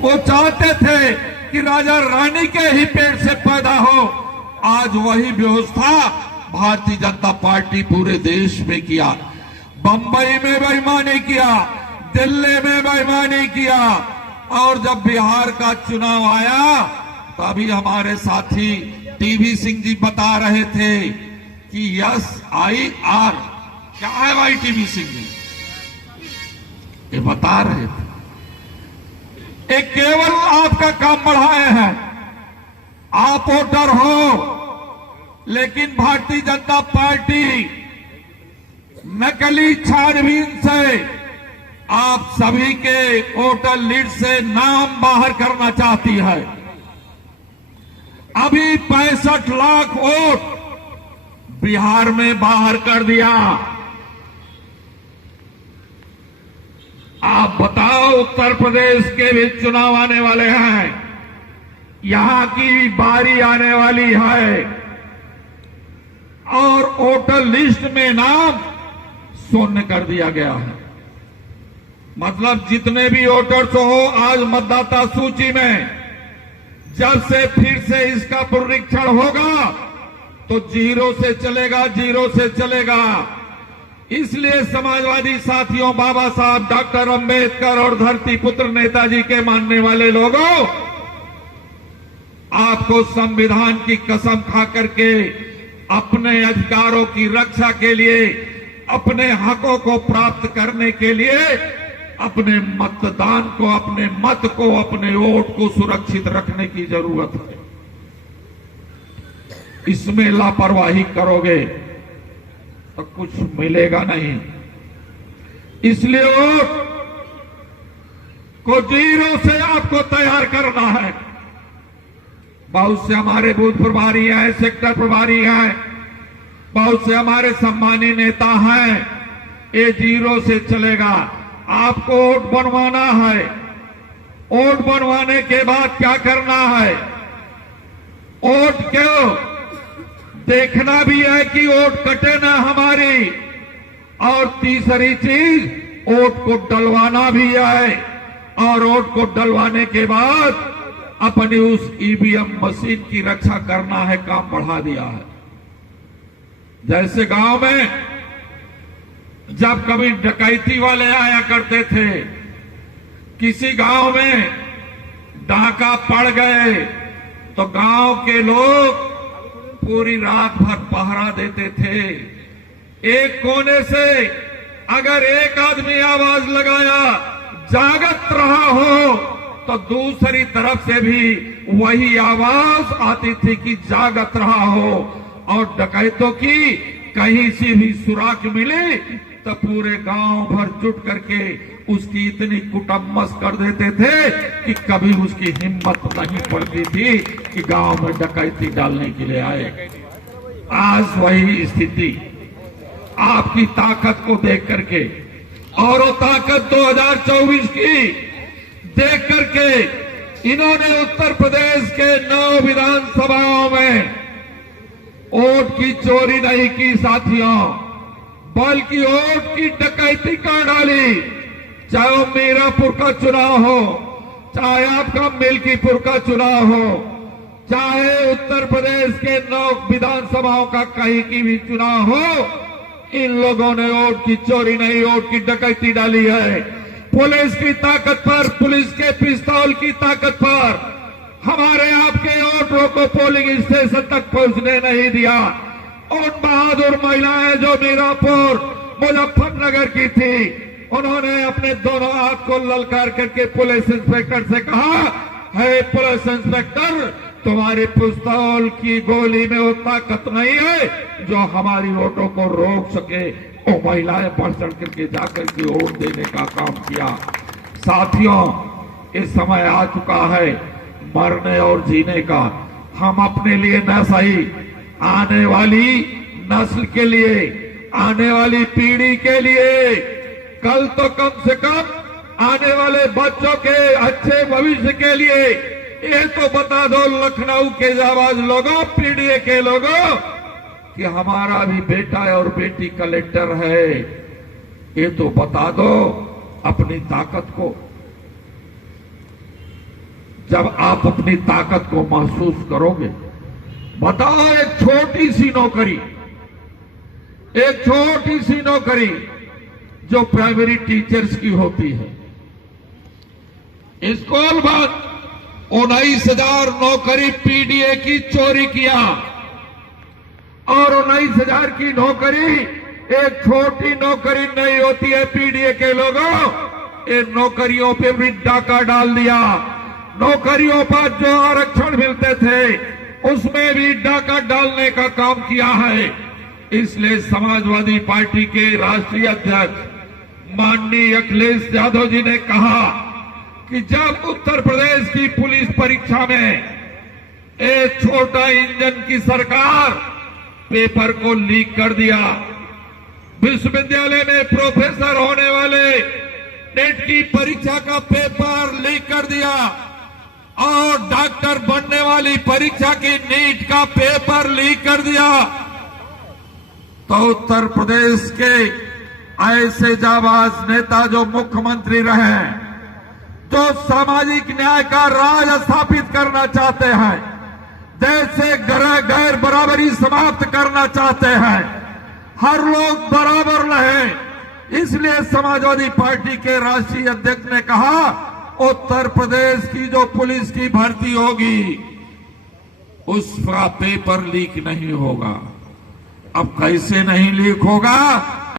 वो चाहते थे कि राजा रानी के ही पेट से पैदा हो। आज वही व्यवस्था भारतीय जनता पार्टी पूरे देश में किया। बंबई में बेईमानी किया, दिल्ली में बेईमानी किया, और जब बिहार का चुनाव आया तभी हमारे साथी टीवी सिंह जी बता रहे थे कि SIR क्या है भाई। टीवी सिंह जी ये बता रहे थे, ये केवल आपका काम बढ़ाए हैं। आप वोटर हो, लेकिन भारतीय जनता पार्टी नकली छानबीन से आप सभी के वोटर लिस्ट से नाम बाहर करना चाहती है। अभी 65 लाख वोट बिहार में बाहर कर दिया। आप बताओ, उत्तर प्रदेश के भी चुनाव आने वाले हैं, यहां की बारी आने वाली है, और वोटर लिस्ट में नाम शून्य कर दिया गया है। मतलब जितने भी वोटर्स हो आज मतदाता सूची में, जब से फिर से इसका पुनरीक्षण होगा तो 0 से चलेगा, 0 से चलेगा। इसलिए समाजवादी साथियों, बाबा साहब डॉक्टर अंबेडकर और धरती पुत्र नेताजी के मानने वाले लोगों, आपको संविधान की कसम खा करके अपने अधिकारों की रक्षा के लिए, अपने हकों को प्राप्त करने के लिए अपने मतदान को, अपने मत को, अपने वोट को सुरक्षित रखने की जरूरत है। इसमें लापरवाही करोगे तो कुछ मिलेगा नहीं। इसलिए वोट को 0 से आपको तैयार करना है। बहुत से हमारे बूथ प्रभारी हैं, सेक्टर प्रभारी हैं, बहुत से हमारे सम्मानी नेता हैं। ये 0 से चलेगा। आपको वोट बनवाना है। वोट बनवाने के बाद क्या करना है? वोट क्यों देखना भी है कि वोट कटे ना हमारी, और तीसरी चीज वोट को डलवाना भी है, और वोट को डलवाने के बाद अपनी उस ईवीएम मशीन की रक्षा करना है। काम बढ़ा दिया है। जैसे गांव में जब कभी डकैती वाले आया करते थे, किसी गांव में डाका पड़ गए तो गांव के लोग पूरी रात भर पहरा देते थे। एक कोने से अगर एक आदमी आवाज लगाया जागत रहा हो तो दूसरी तरफ से भी वही आवाज आती थी कि जागत रहा हो, और डकैतों की कहीं से भी सुराग मिले तो पूरे गांव भर जुट करके उसकी इतनी कुटम्मस कर देते थे कि कभी उसकी हिम्मत नहीं पड़ती थी कि गांव में डकैती डालने के लिए आए। आज वही स्थिति आपकी ताकत को देख करके, और वो ताकत 2024 की देख करके इन्होंने उत्तर प्रदेश के 9 विधानसभाओं में वोट की चोरी नहीं की साथियों, बल्कि वोट की डकैती कर डाली। चाहे वो मीरापुर का चुनाव हो, चाहे आपका मिल्कीपुर का चुनाव हो, चाहे उत्तर प्रदेश के 9 विधानसभाओं का कहीं की भी चुनाव हो, इन लोगों ने वोट की चोरी नहीं, वोट की डकैती डाली है। पुलिस की ताकत पर, पुलिस के पिस्तौल की ताकत पर हमारे आपके वोटरों को पोलिंग स्टेशन तक पहुंचने नहीं दिया। उन बहादुर महिलाएं जो मीरापुर मुजफ्फरनगर की थी, उन्होंने अपने दोनों हाथ को ललकार करके पुलिस इंस्पेक्टर से कहा, है पुलिस इंस्पेक्टर, तुम्हारी पिस्तौल की गोली में वो ताकत नहीं है जो हमारी वोटों को रोक सके। वो महिलाएं बढ़ चढ़ करके जाकर के वोट देने का काम किया। साथियों, इस समय आ चुका है मरने और जीने का। हम अपने लिए न सही, आने वाली नस्ल के लिए, आने वाली पीढ़ी के लिए, कल तो कम से कम आने वाले बच्चों के अच्छे भविष्य के लिए ये तो बता दो लखनऊ के जाबाज लोगों, पीडीए के लोगों, कि हमारा भी बेटा और बेटी कलेक्टर है। ये तो बता दो अपनी ताकत को। जब आप अपनी ताकत को महसूस करोगे। बताओ, एक छोटी सी नौकरी जो प्राइमरी टीचर्स की होती है, स्कूल बंद, 19,000 नौकरी पीडीए की चोरी किया। और 19,000 की नौकरी एक छोटी नौकरी नहीं होती है। पीडीए के लोगों इन नौकरियों पे भी डाका डाल दिया। नौकरियों पर जो आरक्षण मिलते थे उसमें भी डाका डालने का काम किया है। इसलिए समाजवादी पार्टी के राष्ट्रीय अध्यक्ष माननीय अखिलेश यादव जी ने कहा कि जब उत्तर प्रदेश की पुलिस परीक्षा में एक छोटा इंजन की सरकार पेपर को लीक कर दिया, विश्वविद्यालय में प्रोफेसर होने वाले नेट की परीक्षा का पेपर लीक कर दिया और डॉक्टर बनने वाली परीक्षा की नीट का पेपर लीक कर दिया, तो उत्तर प्रदेश के ऐसे जाबाज नेता जो मुख्यमंत्री रहे, जो सामाजिक न्याय का राज स्थापित करना चाहते हैं, देश से गैर बराबरी समाप्त करना चाहते हैं, हर लोग बराबर रहे, इसलिए समाजवादी पार्टी के राष्ट्रीय अध्यक्ष ने कहा उत्तर प्रदेश की जो पुलिस की भर्ती होगी उसका पेपर लीक नहीं होगा। अब कैसे नहीं लीक होगा?